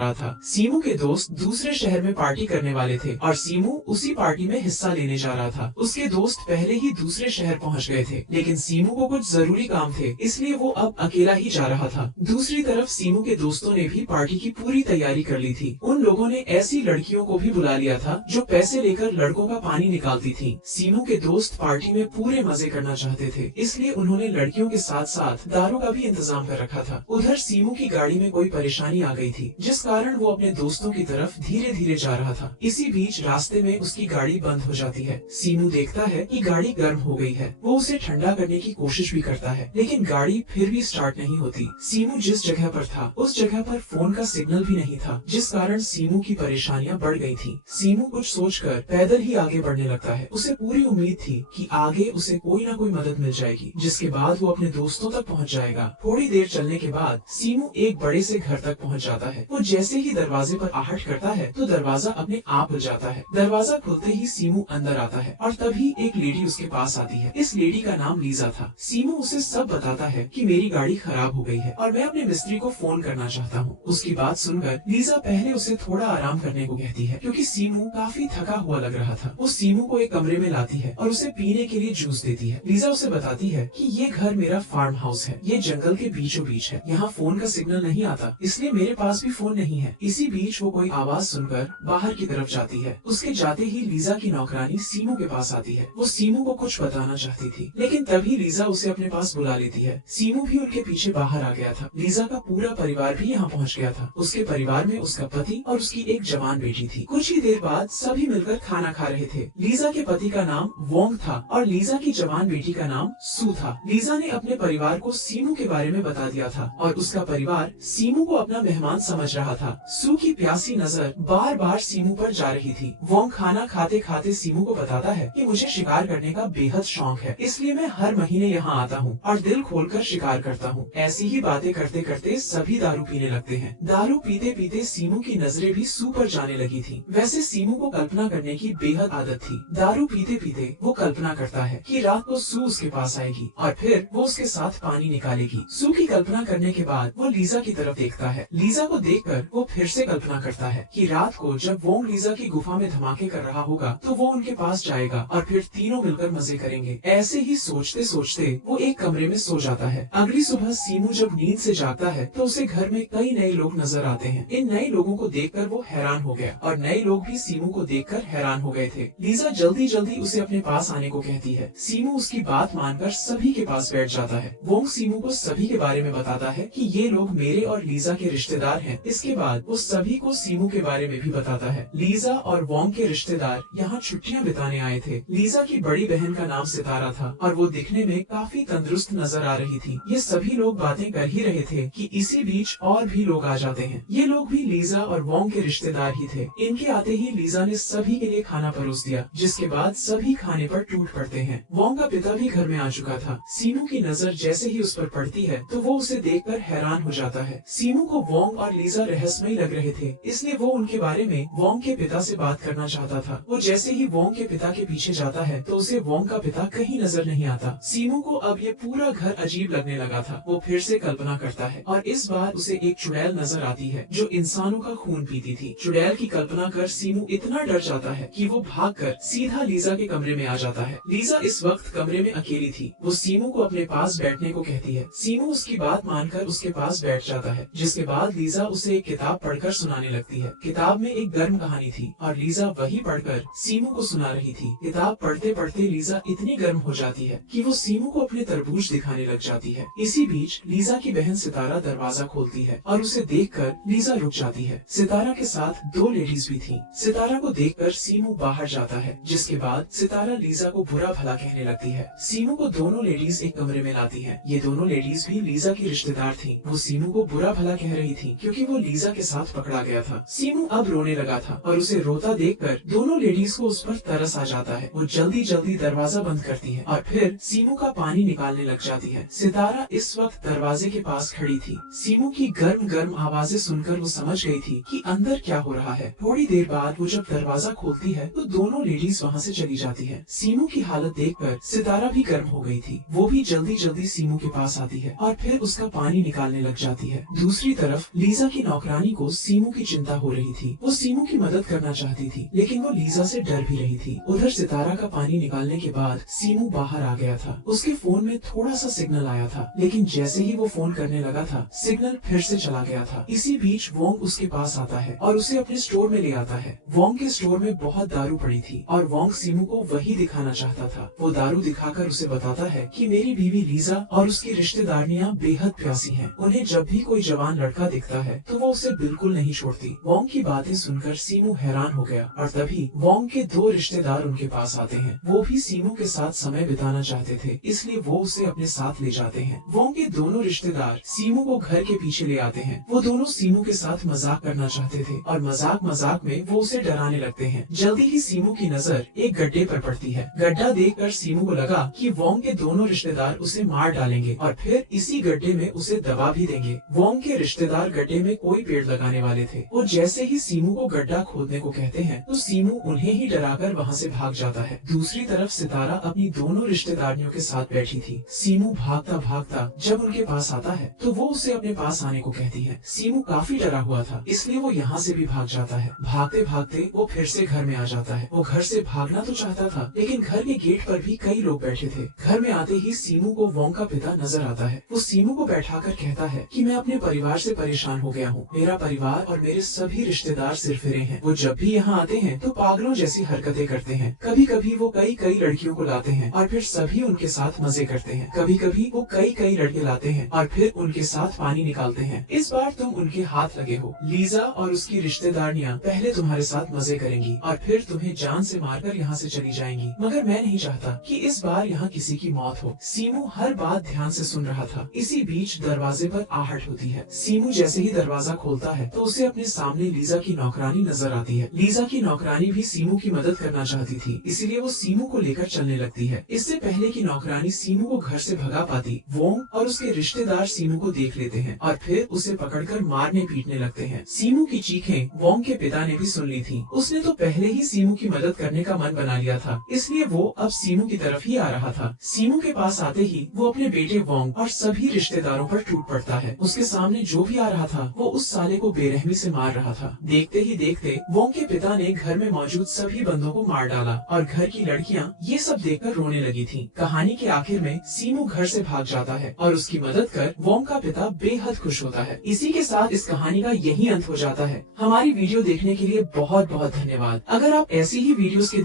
रहा था। सीमू के दोस्त दूसरे शहर में पार्टी करने वाले थे और सीमू उसी पार्टी में हिस्सा लेने जा रहा था। उसके दोस्त पहले ही दूसरे शहर पहुंच गए थे, लेकिन सीमू को कुछ जरूरी काम थे, इसलिए वो अब अकेला ही जा रहा था। दूसरी तरफ सीमू के दोस्तों ने भी पार्टी की पूरी तैयारी कर ली थी। उन लोगों ने ऐसी लड़कियों को भी बुला लिया था जो पैसे लेकर लड़कों का पानी निकालती थी। सीमू के दोस्त पार्टी में पूरे मजे करना चाहते थे, इसलिए उन्होंने लड़कियों के साथ साथ दारू का भी इंतजाम कर रखा था। उधर सीमू की गाड़ी में कोई परेशानी आ गई थी, जिस कारण वो अपने दोस्तों की तरफ धीरे धीरे जा रहा था। इसी बीच रास्ते में उसकी गाड़ी बंद हो जाती है। सीमू देखता है कि गाड़ी गर्म हो गई है। वो उसे ठंडा करने की कोशिश भी करता है, लेकिन गाड़ी फिर भी स्टार्ट नहीं होती। सीमू जिस जगह पर था उस जगह पर फोन का सिग्नल भी नहीं था, जिस कारण सीमू की परेशानियां बढ़ गई थी। सीमू कुछ सोचकर पैदल ही आगे बढ़ने लगता है। उसे पूरी उम्मीद थी कि आगे उसे कोई न कोई मदद मिल जाएगी, जिसके बाद वो अपने दोस्तों तक पहुंच जाएगा। थोड़ी देर चलने के बाद सीमू एक बड़े से घर तक पहुंच जाता है। वो जैसे ही दरवाजे पर आहट करता है तो दरवाजा अपने आप खुल जाता है। दरवाजा खुलते ही सीमू अंदर आता है और तभी एक लेडी उसके पास आती है। इस लेडी का नाम लीजा था। सीमू उसे सब बताता है कि मेरी गाड़ी खराब हो गई है और मैं अपने मिस्त्री को फोन करना चाहता हूँ। उसकी बात सुनकर लीजा पहले उसे थोड़ा आराम करने को कहती है, क्योंकि सीमू काफी थका हुआ लग रहा था। वो सीमू को एक कमरे में लाती है और उसे पीने के लिए जूस देती है। लीजा उसे बताती है कि ये घर मेरा फार्म हाउस है, ये जंगल के बीचों बीच है, यहाँ फोन का सिग्नल नहीं आता, इसलिए मेरे पास भी फोन नहीं है। इसी बीच वो कोई आवाज सुनकर बाहर की तरफ जाती है। उसके जाते ही लीजा की नौकरानी सीमू के पास आती है। वो सीमू को कुछ बताना चाहती थी, लेकिन तभी लीजा उसे अपने पास बुला लेती है। सीमू भी उनके पीछे बाहर आ गया था। लीजा का पूरा परिवार भी यहाँ पहुँच गया था। उसके परिवार में उसका पति और उसकी एक जवान बेटी थी। कुछ ही देर बाद सभी मिलकर खाना खा रहे थे। लीजा के पति का नाम वोंग था और लीजा की जवान बेटी का नाम सू था। लीजा ने अपने परिवार को सीमू के बारे में बता दिया था और उसका परिवार सीमू को अपना मेहमान समझ रहा था। सू की प्यासी नजर बार बार सीमू पर जा रही थी। वोंग खाना खाते खाते सीमू को बताता है कि मुझे शिकार करने का बेहद शौक है, इसलिए मैं हर महीने यहाँ आता हूँ और दिल खोलकर शिकार करता हूँ। ऐसी ही बातें करते करते सभी दारू पीने लगते हैं। दारू पीते पीते सीमू की नजरें भी सू पर जाने लगी थी। वैसे सीमू को कल्पना करने की बेहद आदत थी। दारू पीते पीते वो कल्पना करता है कि रात को सू उसके पास आएगी और फिर वो उसके साथ पानी निकालेगी। सू की कल्पना करने के बाद वो लीजा की तरफ देखता है। लीजा को देखकर वो फिर से कल्पना करता है कि रात को जब वोंग लीजा की गुफा में धमाके कर रहा होगा तो वो उनके पास जाएगा और फिर तीनों मिलकर मजे करेंगे। ऐसे ही सोचते सोचते वो एक कमरे में सो जाता है। अगली सुबह सीमू जब नींद से जागता है तो उसे घर में कई नए लोग नजर आते हैं। इन नए लोगों को देखकर वो हैरान हो गया और नए लोग भी सीमू को देखकर हैरान हो गए थे। लीजा जल्दी जल्दी उसे अपने पास आने को कहती है। सीमू उसकी बात मानकर सभी के पास बैठ जाता है। वोंग सीमू को सभी के बारे में बताता है कि ये लोग मेरे और लीजा के रिश्तेदार हैं। इसके बाद वो सभी को सीमू के बारे में भी बताता है। लीजा और वोंग के रिश्तेदार यहाँ छुट्टियाँ बिताने आए थे। लीजा की बड़ी बहन का नाम सितारा था और वो दिखने में काफी तंदुरुस्त नजर आ रही थी। ये सभी लोग बातें कर ही रहे थे कि इसी बीच और भी लोग आ जाते हैं। ये लोग भी लीजा और वोंग के रिश्तेदार ही थे। इनके आते ही लीजा ने सभी के लिए खाना परोस दिया, जिसके बाद सभी खाने पर टूट पड़ते हैं। वोंग का पिता भी घर में आ चुका था। सीमू की नजर जैसे ही उस पर पड़ती है तो वो उसे देखकर हैरान हो जाता है। सीमू को वोंग और लीजा रहस्यमयी लग रहे थे, इसलिए वो उनके बारे में वोंग के पिता से बात करना चाहता था। वो जैसे ही वोंग के पिता के पीछे जाता है तो उसे वोंग का पिता कहीं नजर नहीं आता। सीमू को अब ये पूरा घर अजीब लगने लगा था। वो फिर से कल्पना करता है और इस बार उसे एक चुड़ैल नजर आती है जो इंसानों का खून पीती थी। चुड़ैल की कल्पना कर सीमू इतना डर जाता है कि वो भागकर सीधा लीजा के कमरे में आ जाता है। लीजा इस वक्त कमरे में अकेली थी। वो सीमू को अपने पास बैठने को कहती है। सीमू उसकी बात मानकर उसके पास बैठ जाता है, जिसके बाद लीजा उसे एक किताब पढ़कर सुनाने लगती है। किताब में एक गर्म कहानी थी और लीजा वही पढ़कर सीमू को सुना रही थी। किताब पढ़ते पढ़ते लीजा इतनी गर्म हो जाती है कि वो सीमू को अपने तरबूज दिखाने लग जाती है। इसी बीच लीजा की बहन सितारा दरवाजा खोलती है और उसे देखकर लीजा रुक जाती है। सितारा के साथ दो लेडीज भी थीं। सितारा को देखकर सीमू बाहर जाता है, जिसके बाद सितारा लीजा को बुरा भला कहने लगती है। सीमू को दोनों लेडीज एक कमरे में लाती हैं। ये दोनों लेडीज भी लीजा की रिश्तेदार थीं। वो सीमू को बुरा भला कह रही थी क्योंकि वो लीजा के साथ पकड़ा गया था। सीमू अब रोने लगा था और उसे रोता देखकर दोनों लेडीज को उस पर तरस आ जाता है। वो जल्दी जल्दी दरवाजा बंद करती है और फिर सीमू का पानी निकालने लग जाती है। सितारा इस वक्त दरवाजे के पास खड़ी थी। सीमू की गर्म गर्म आवाजें सुनकर वो समझ गई थी कि अंदर क्या हो रहा है। थोड़ी देर बाद वो जब दरवाजा खोलती है तो दोनों लेडीज वहाँ से चली जाती है। सीमू की हालत देखकर सितारा भी गर्म हो गई थी। वो भी जल्दी जल्दी सीमू के पास आती है और फिर उसका पानी निकालने लग जाती है। दूसरी तरफ लीजा की नौकरानी नौकरानी को सीमू की चिंता हो रही थी। वो सीमू की मदद करना चाहती थी, लेकिन वो लीजा से डर भी रही थी। उधर सितारा का पानी निकालने के बाद सीमू बाहर आ गया था। उसके फोन में थोड़ा सा सिग्नल आया था, लेकिन जैसे ही वो फोन करने लगा था, सिग्नल फिर से चला गया था। इसी बीच वोंग उसके पास आता है और उसे अपने स्टोर में ले आता है। वोंग के स्टोर में बहुत दारू पड़ी थी और वोंग सीमू को वही दिखाना चाहता था। वो दारू दिखाकर उसे बताता है कि मेरी बीवी लीजा और उसकी रिश्तेदारियां बेहद प्यासी हैं। उन्हें जब भी कोई जवान लड़का दिखता है तो वो उसे बिल्कुल नहीं छोड़ती। वोंग की बातें सुनकर सीमू हैरान हो गया और तभी वोंग के 2 रिश्तेदार उनके पास आते हैं। वो भी सीमू के साथ समय बिताना चाहते थे, इसलिए वो उसे अपने साथ ले जाते हैं। वोंग के दोनों रिश्तेदार सीमू को घर के पीछे ले आते हैं। वो दोनों सीमू के साथ मजाक करना चाहते थे और मजाक मजाक में वो उसे डराने लगते हैं। जल्दी ही सीमू की नजर एक गड्ढे पर पड़ती है। गड्ढा देखकर सीमू को लगा कि वोंग के दोनों रिश्तेदार उसे मार डालेंगे और फिर इसी गड्ढे में उसे दबा भी देंगे। वोंग के रिश्तेदार गड्ढे में कोई पेड़ लगाने वाले थे। वो जैसे ही सीमू को गड्ढा खोदने को कहते हैं तो सीमू उन्हें ही डराकर वहाँ से भाग जाता है। दूसरी तरफ सितारा अपनी दोनों रिश्तेदारियों के साथ बैठी थी। सीमू भागता भागता जब उनके पास आता है तो वो उसे अपने पास आने को कहती है। सीमू काफी डरा हुआ था, इसलिए वो यहाँ से भी भाग जाता है। भागते भागते वो फिर से घर में आ जाता है। वो घर से भागना तो चाहता था, लेकिन घर के गेट पर भी कई लोग बैठे थे। घर में आते ही सीमू को वोंग का पिता नजर आता है। वो सीमू को बैठाकर कहता है कि मैं अपने परिवार से परेशान हो गया हूँ। मेरा परिवार और मेरे सभी रिश्तेदार सिरफिरे हैं। वो जब भी यहाँ आते हैं तो पागलों जैसी हरकतें करते हैं। कभी कभी वो कई लड़कियों को लाते हैं और फिर सभी उनके साथ मजे करते हैं। कभी कभी वो कई लड़के लाते हैं और फिर उनके साथ पानी निकालते हैं। इस बार तुम उनके हाथ लगे हो। लीजा और उसकी रिश्तेदारियाँ पहले तुम्हारे साथ मजे करेंगी और फिर तुम्हें जान से मारकर यहाँ से चली जाएंगी, मगर मैं नहीं चाहता कि इस बार यहाँ किसी की मौत हो। सीमू हर बात ध्यान से सुन रहा था। इसी बीच दरवाजे पर आहट होती है। सीमू जैसे ही दरवाजा खोलता है तो उसे अपने सामने लीजा की नौकरानी नजर आती है। लीजा की नौकरानी भी सीमू की मदद करना चाहती थी, इसीलिए वो सीमू को लेकर चलने लगती है। इससे पहले कि नौकरानी सीमू को घर से भगा पाती, वोंग और उसके रिश्तेदार सीमू को देख लेते हैं और फिर उसे पकड़कर मारने पीटने लगते हैं। सीमू की चीखें वोंग के पिता ने भी सुन ली थी। उसने तो पहले ही सीमू की मदद करने का मन बना लिया था, इसलिए वो अब सीमू की तरफ ही आ रहा था। सीमू के पास आते ही वो अपने बेटे वोंग और सभी रिश्तेदारों पर टूट पड़ता है। उसके सामने जो भी आ रहा था वो उस साले को बेरहमी से मार रहा था। देखते ही देखते वोंग के पिता ने घर में मौजूद सभी बंदों को मार डाला और घर की लड़कियां ये सब देखकर रोने लगी थीं। कहानी के आखिर में सीमू घर से भाग जाता है और उसकी मदद कर वोंग का पिता बेहद खुश होता है। इसी के साथ इस कहानी का यही अंत हो जाता है। हमारी वीडियो देखने के लिए बहुत बहुत धन्यवाद। अगर आप ऐसी ही वीडियोस के